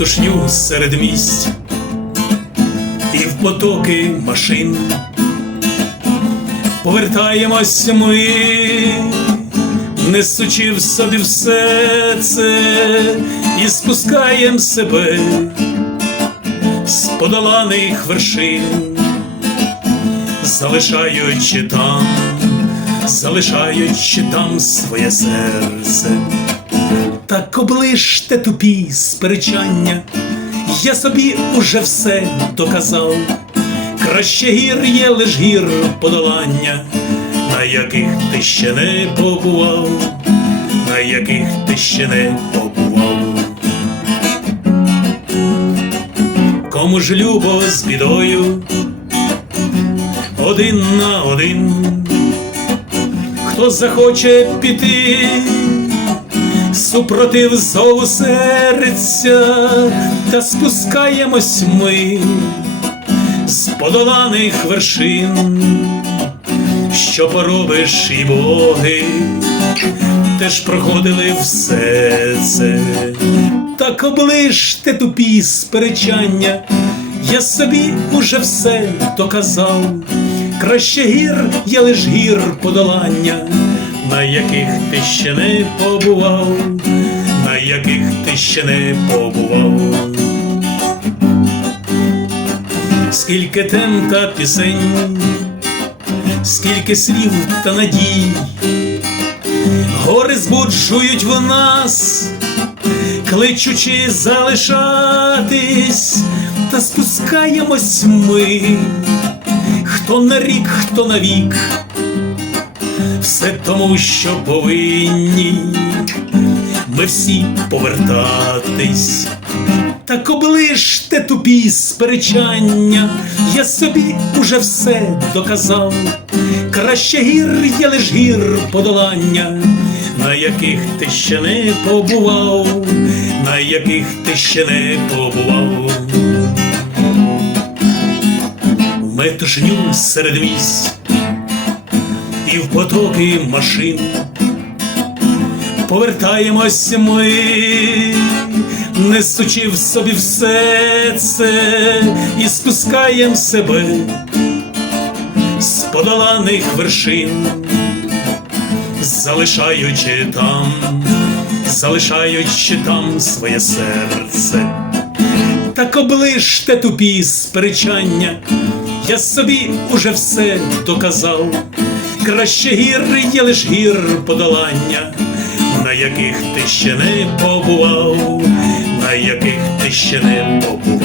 метушню серед місць і в потоки машин. Повертаємось ми, несучи в собі все це і спускаєм себе з подоланих вершин, залишаючи там, залишаючи там своє серце. Так оближте тупі сперечання, я собі уже все доказав. Краще гір є лиш гір подолання, на яких ти ще не побував, на яких ти ще не побував. Кому ж любо з бідою, один на один, хто захоче піти, супротив зову серця, та спускаємось ми з подоланих вершин, що поробиш і боги, теж проходили все це, так оближте тупі сперечання, я собі уже все доказав, краще гір є лиш гір подолання, на яких ти ще не побував, ти ще не побував. Скільки тем та пісень, скільки слів та надій, гори збуджують в нас, кличучи залишатись, та спускаємось ми, хто на рік, хто на вік, все тому, що повинні ми всі повертатись. Так оближте тупі сперечання, я собі уже все доказав. Краще гір є лиш гір подолання, на яких ти ще не побував, на яких ти ще не побував. Метушню серед місць і в потоки машин повертаємось ми, несучи в собі все це і спускаєм себе з подоланих вершин, залишаючи там, залишаючи там своє серце. Так оближте тупі сперечання, я собі уже все доказав. Краще гір є лиш гір подолання, на яких ти ще не побував, на яких ти ще не побував.